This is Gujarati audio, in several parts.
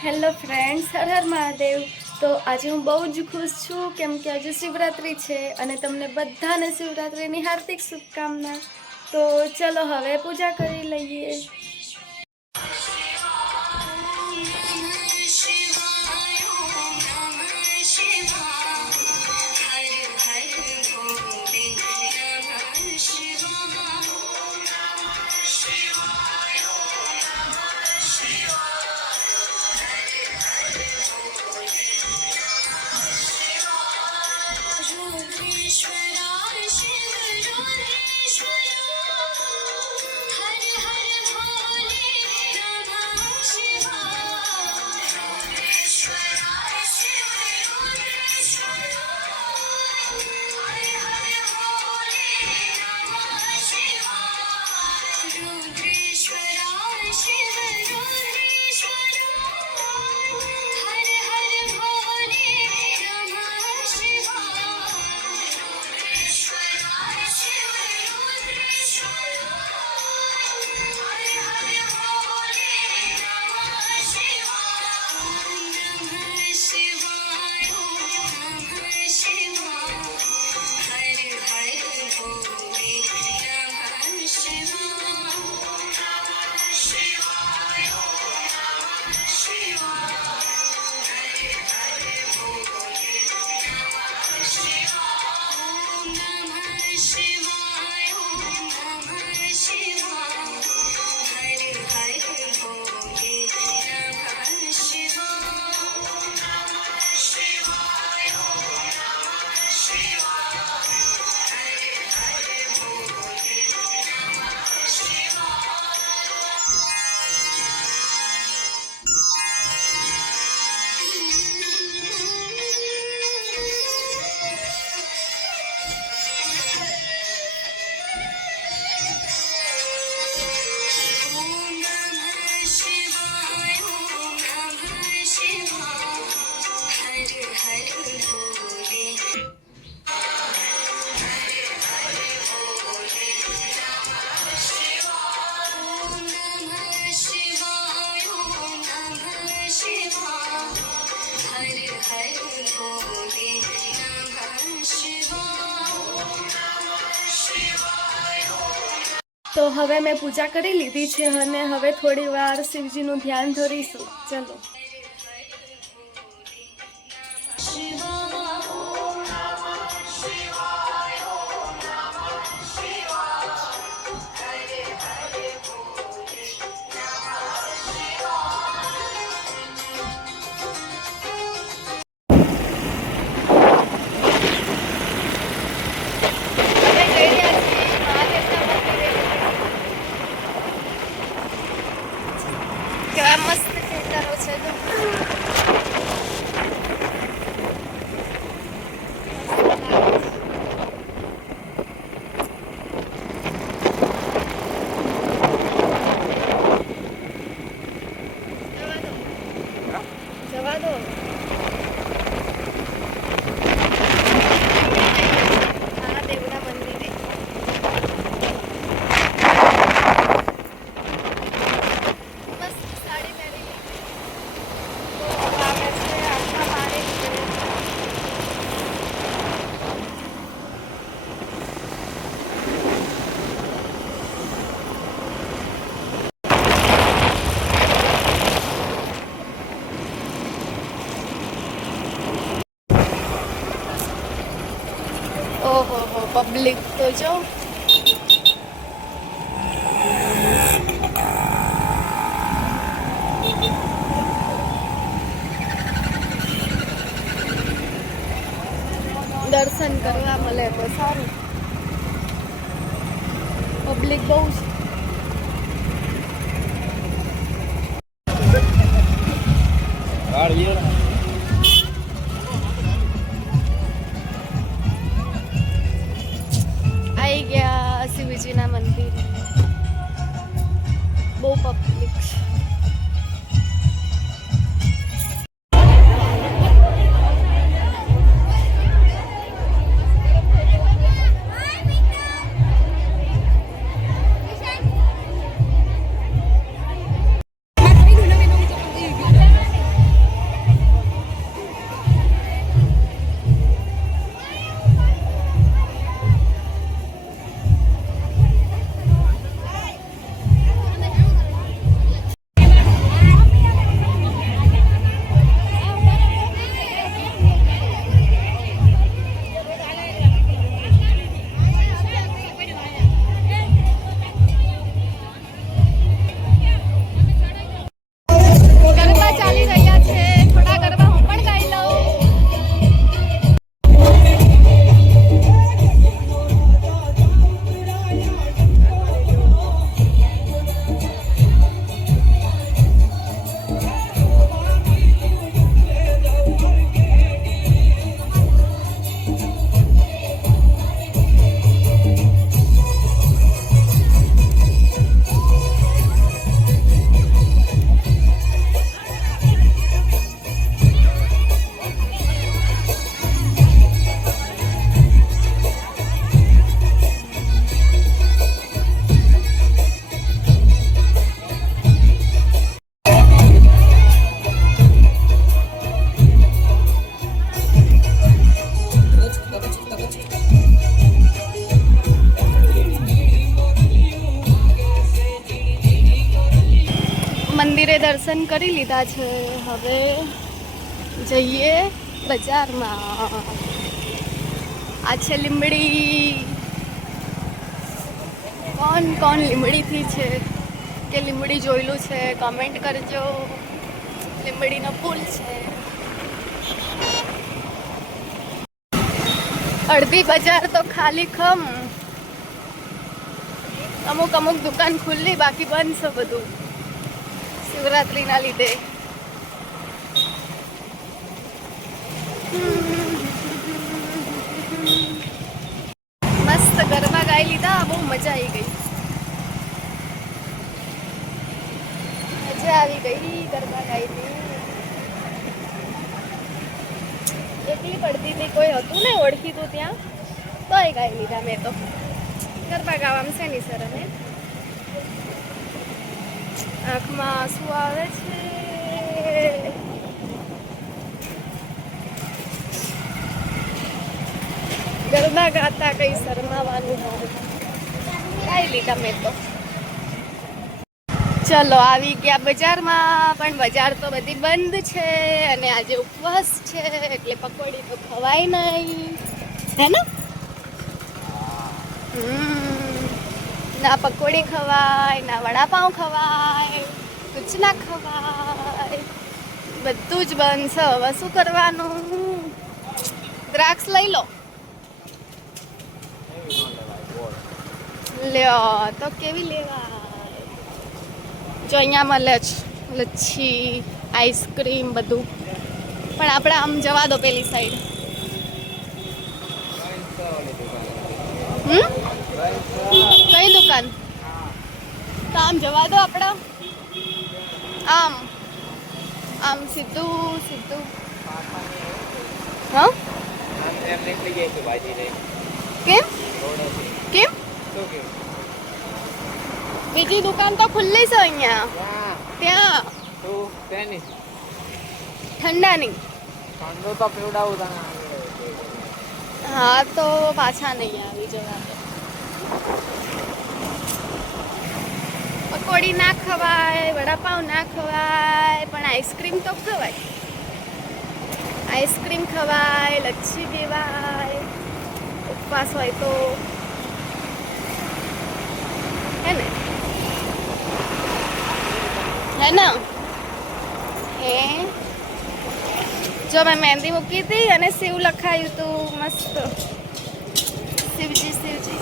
હેલો ફ્રેન્ડ્સ, હર હર મહાદેવ. તો આજે હું બહુ જ ખુશ છું કેમ કે આજે શિવરાત્રિ છે અને તમને બધાને શિવરાત્રિની હાર્દિક શુભકામના. તો ચલો હવે પૂજા કરી લઈએ. તો હવે મેં પૂજા કરી લીધી છે અને હવે થોડી વાર શિવજીનું ધ્યાન ધરીશું. ચલો. કેવા મસ્ત ખેતરો છે તો જવા દો. મહાદેવના મંદિરે ઓહો હો પબ્લિક તો જો દર્શન કરવા મળે તો સારું. પબ્લિક બહુ છે. આવી ગયા શિવજીના મંદિરે. બહુ પબ્લિક છે. દર્શન કરી લીધા છે. હવે જઈએ બજારમાં. આ છે લીંબડી. કોણ કોણ લીંબડીથી છે કે લીંબડી જોયેલું છે કમેન્ટ કરજો. લીંબડીનો પુલ છે. અડધી બજાર તો ખાલી ખમ. અમુક અમુક દુકાન ખુલ્લી, બાકી બંધ છે બધું શિવરાત્રીના લીધે. મસ્ત ગરબા ગાઈ લીધા. બહુ મજા આવી ગઈ. મજા આવી ગઈ ગરબા ગાઈ. એકલી પડતી હતી, કોઈ હતું ને ઓળખીતું ત્યાં, તોય ગાઈ લીધા મેં તો. ગરબા ગાવામાં શેની શરમ હે? આંખમાં આંસુ આવે છે. ગરબા ગાતા કઈ શરમાવાનું હોય. ગાઈ લીધા મેં તો. ચલો આવી ગયા બજારમાં, પણ બજાર તો બધી બંધ છે અને આજે ઉપવાસ છે એટલે પકોડી તો ખવાય નહીં, હે ને? ના પકોડી ખવાય, ના વડાપાઉં ખવાય, કુછ ના ખવાય, બધું જ બંધ છે. હવે શું કરવાનું? દ્રાક્ષ લઈ લો. લ્યો તો કેવી લેવા? જો અહીંયા મળે છે લચ્છી, આઈસ્ક્રીમ બધું. પણ આપણે આમ જવા દો પેલી સાઈડ. કઈ દુકાન? તો આમ જવા દો આપણે. આમ આમ સીધું સીધું. હા કેમ કેમ? બીજી દુકાન તો ખુલ્લી છે અહીંયા. ત્યાં ઠંડાની. હા તો પાછા નહીં આવી જવા. પકોડી ના ખવાય, વડાપાઉં ના ખવાય, પણ આઈસ્ક્રીમ તો ખવાય. આઈસ્ક્રીમ ખવાય, લચ્છી પીવાય, ઉપવાસ હોય તો, હે ને? હે ને? હે જો મેં મહેંદી મૂકી હતી અને શિવ લખાયું હતું મસ્ત. શિવજી શિવજી.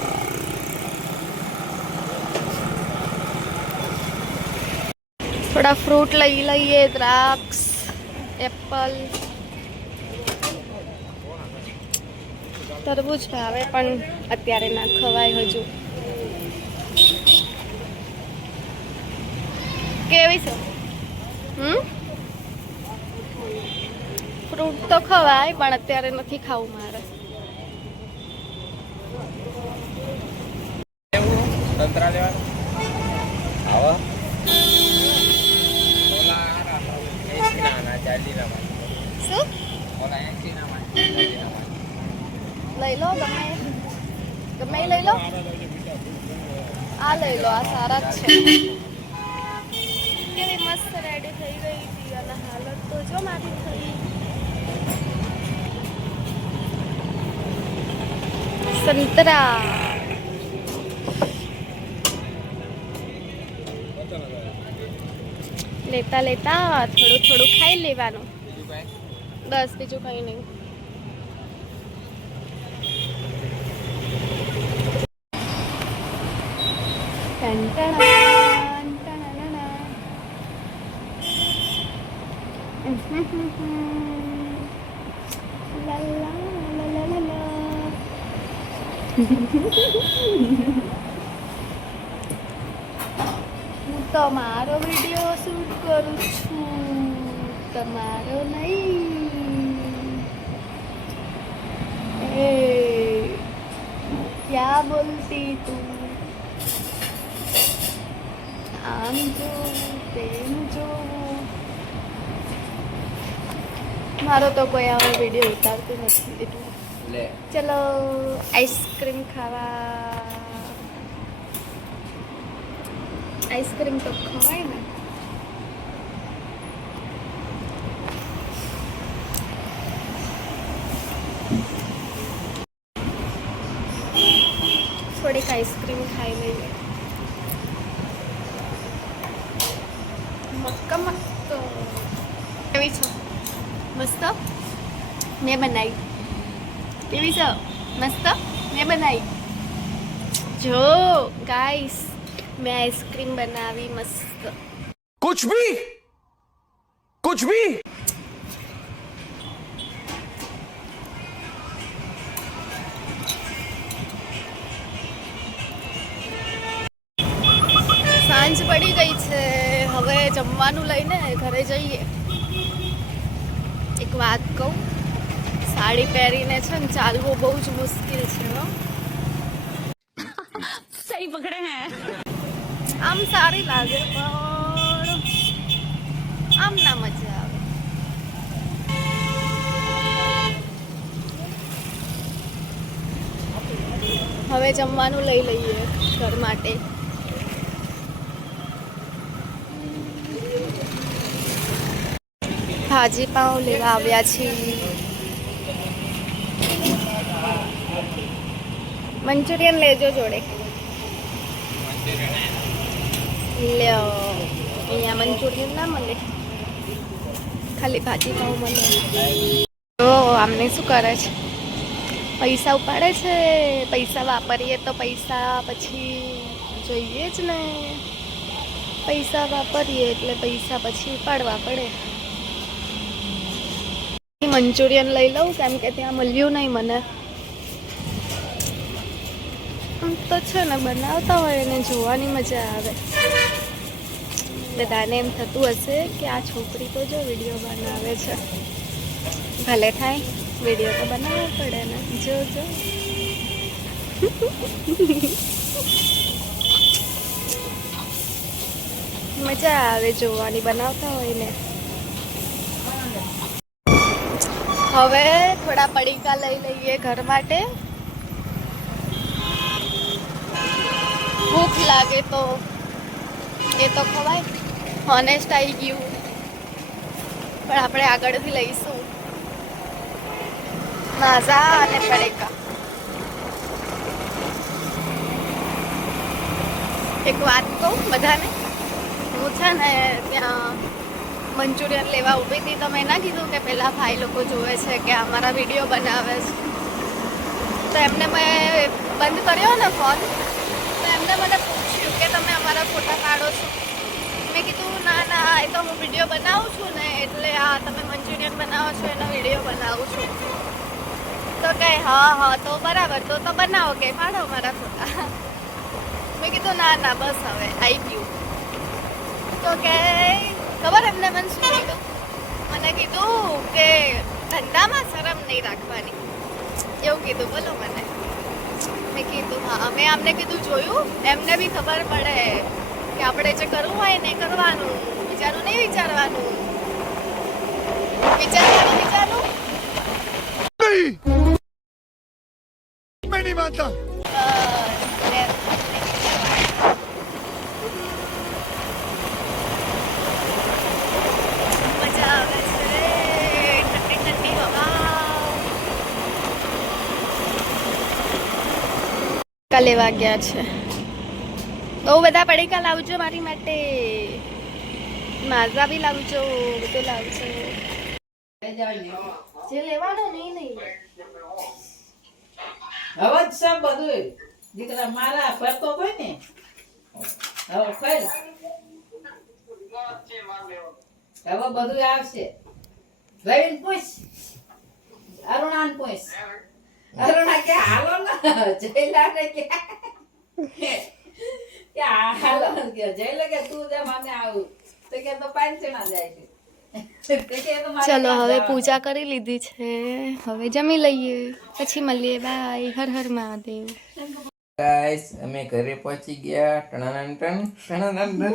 થોડા ફ્રૂટ લઈ લઈએ. દ્રાક્ષ, એપલ, તરબૂચ ભાવે પણ અત્યારે ના ખવાય હજુ. કેવી છે? ફ્રૂટ તો ખવાય પણ અત્યારે નથી ખાવું મારે. શું લઈ લો? ગમે લઈ લો. આ લઈ લો, આ સારા જ છે. કેવી મસ્ત રેડી થઈ ગઈ હતી અને હાલત તો જો મારી થઈ. સંતરા લેતા લેતા થોડું થોડું ખાઈ લેવાનું. બસ બીજું કઈ નહીં. હું તમારો વિડીયો શૂટ કરું છું, તમારો નહીં. એ ક્યાં બોલતી તું? આમ જોવું તેમ જોવું. મારો તો કોઈ આવો વિડીયો ઉતારતું નથી એટલે. ચલો આઈસ્ક્રીમ ખાવા. આઈસ્ક્રીમ તો ખવાય ને. એક આઈસ્ક્રીમ ખાઈ લઈએ. મક્કા મસ્ત કેવી છો? મસ્ત મેં બનાવી. કેવી છો? મસ્ત મેં બનાવી. જો ગાઈસ મેં આઈસ્ક્રીમ બનાવી મસ્ત. कुछ भी સાંજ પડી ગઈ છે, હવે જમવાનું લઈને ઘરે જઈએ. એક વાત કહું, સાડી પહેરીને છે ને ચાલવું બહુ જ મુશ્કેલ છે હો. सही पकड़े हैं. આમ સારી લાગે પણ આમ ના મજા આવે. હવે જમવાનું લઈ લઈએ ઘર માટે. ભાજી પાઉં લેવા આવ્યા છીએ. મંચુરિયન લેજો જોડે. લ્યો અહીંયા મંચુરિયન ના મળે, ખાલી ભાજી પાઉં મળે. તો આમને શું કરે છે? પૈસા ઉપાડે છે. પૈસા વાપરીએ તો પૈસા પછી જોઈએ જ ને. પૈસા વાપરીએ એટલે પૈસા પછી ઉપાડવા પડે. મંચુરિયન લઈ લઉં કેમ કે ત્યાં મળ્યું નહીં મને. આમ તો છે ને બનાવતા હોય એને જોવાની મજા આવે. બધાને એમ થતું હશે કે આ છોકરી તો જો વિડીયો બનાવે છે. ભલે થાય, વિડીયો તો બનાવવો પડે ને. જો મજા આવે જોવાની, બનાવતા હોય ને. હવે થોડા પડીકા લઈ લઈએ ઘર માટે. ભૂખ લાગે તો એ તો ખવાય. હોનેસ્ટ આવી ગયું પણ આપણે આગળથી લઈશું. માઝા અને પડીકા. એક વાત કહું બધાને, હું છે ને ત્યાં મંચુરિયન લેવા ઊભી હતી તો મેં ના કીધું કે પેલા ભાઈ લોકો જોવે છે કે અમારા વિડીયો બનાવે છે. તો એમને મેં બંધ કર્યો ને ફોન, તો એમને મને પૂછ્યું કે તમે અમારા ફોટા પાડો છો. મેં કીધું ના ના, એ તો હું વિડીયો બનાવું છું ને એટલે આ તમે મંચુરિયન બનાવો છો એનો વિડીયો બનાવું છું. તો કહે હા હા તો બરાબર, તો બનાવો કે પાડો મારા ફોટા. મેં કીધું ના ના બસ હવે આવી ગયું. તો કે ખબર એમને મને શું કીધું? મને કીધું કે ધંધામાં શરમ નહીં રાખવાની, એવું કીધું. બોલો મને. મેં કીધું હા. મેં આમને કીધું જોયું, એમને બી ખબર પડે કે આપણે જે કરવું હોય ને કરવાનું, બીજાનું નહીં વિચારવાનું. વિચારવાનું मैं नहीं मानता. મજા આવે છે. ઠંડી ઠંડી હવા. લેવા ગયા છે. બહુ બધા પડીકા લાવજો મારી માટે. માઝા બી લાવજો, બધું લાવજો. જે લેવાનું નહીં હવે જ સબ બધું દીકરા મારા ફરતો હોય ને હવે ફર હવે બધું આવશે. રવિન પૂછ, અરુણાને પૂછ. અરુણા કે હાલો ને, જયલા ને કે હાલો કે જયલા કે તું જેમ અમે આવું તો કે તો પાંચણા જાય છે. ચલો હવે પૂજા કરી લીધી છે, હવે જમી લઈએ, પછી મળીએ. બાય. હર હર મહાદેવ. ગાઈસ અમે ઘરે પહોંચી ગયા. ટણાનન ટન ટણાનન ટન.